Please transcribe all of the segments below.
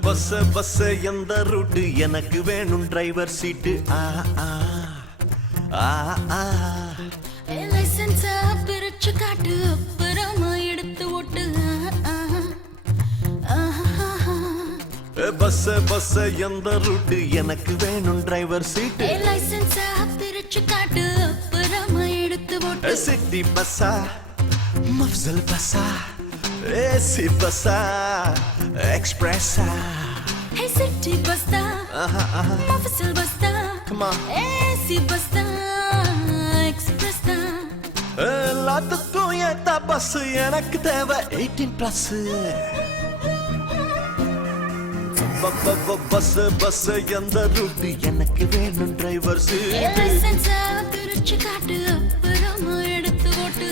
Bus bus எந்த route எனக்கு வேணும் டிரைவர் சீட்டு லைசன்ஸ் பிரிச்சு காட்டு அப்புறமா எடுத்து ஓட்டு பஸ் பஸ் எந்த ரூட்டு எனக்கு வேணும் டிரைவர் சீட்டு லைசன்ஸ் பிரிச்சு காட்டு அப்புறமா எடுத்து ஓட்டு சிட்டி பஸ்ஸா மஃப்ஸல் பஸ்ஸா ஏசி பஸ்ஸா எக்ஸ்பிரஸ்ஸா Hey city bus da, mafsal bus da, come on, AC bus da, express da. எல்லாத்துக்கும் ஏத்த பஸ் எனக்கு தேவை 18+. பஸ் பஸ் எந்த ரூட் எனக்கு வேணும் டிரைவர் சீட் லைசன்ஸ் பிரிச்சு காட்டு அப்புறமா எடுத்து ஓட்டு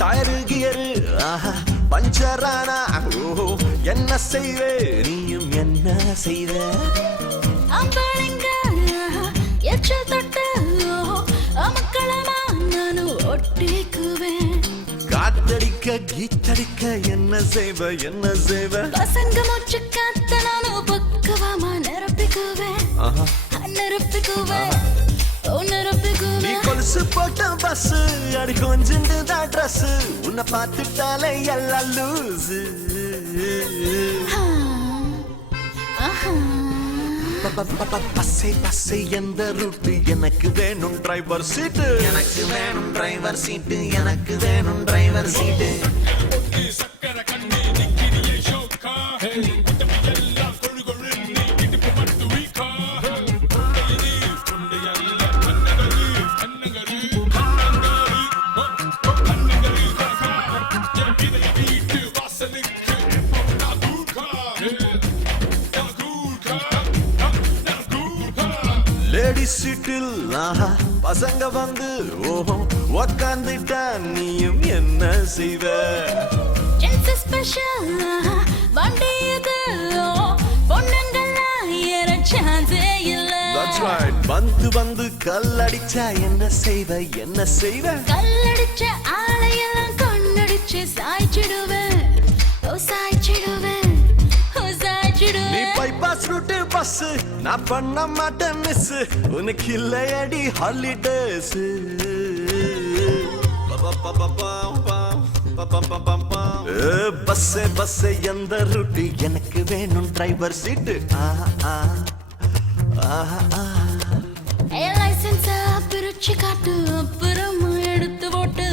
டயரு கியரு பஞ்சரானா என்ன செய்வே நீயும் என்ன செய்வ அம்பளங்க எச்சல் தொட்டு அமக்களமா நானும் ஒட்டிக்குவேன் காத்தடிக்க கீத்தடிக்க என்ன செய்வ என்ன செய்வ பசங்க மூச்சு காத்த நானும் பக்கவாமா நிரப்பிக்குவேன் நிரப்பிக்குவேன் நீ கொலுசு போட்ட பஸ் அடி கொஞ்சிண்டுதான் ட்ரெஸ் உன்னை பார்த்துட்டாலே எல்லாம் லூசு பஸ்ஸை பஸ்ஸை எந்த ரூட்டு எனக்கு வேணும் டிரைவர் சீட்டு எனக்கு வேணும் டிரைவர் சீட்டு எனக்கு வேணும் டிரைவர் சீட்டு லேடிஸ் சீட்டில் பசங்க வந்து உக்காந்துட்டா நீயும் என்ன செய்வ ஸ்பெஷல் வண்டி இது பொண்ணுங்கெல்லாம் ஏற சான்ஸே இல்ல வந்து வந்து கல்லடிச்சா என்ன செய்வ என்ன செய்வ கல்லடிச்ச ஆளையெல்லாம் கண்ணடிச்சு சாய்ச்சிடுவேன் சாய்ச்சிடுவேன் நீ பைபாஸ் ரூட் பஸ் நான் பண்ண மாட்டேன் மிஸ் உனக்கு இல்லையடி ஹாலிடேஸ் பஸ் பஸ் எந்த ரூட் எனக்கு வேணும் டிரைவர் சீட்டு லைசன்ஸ் பிரிச்சு காட்டு அப்புறமா எடுத்து போட்டு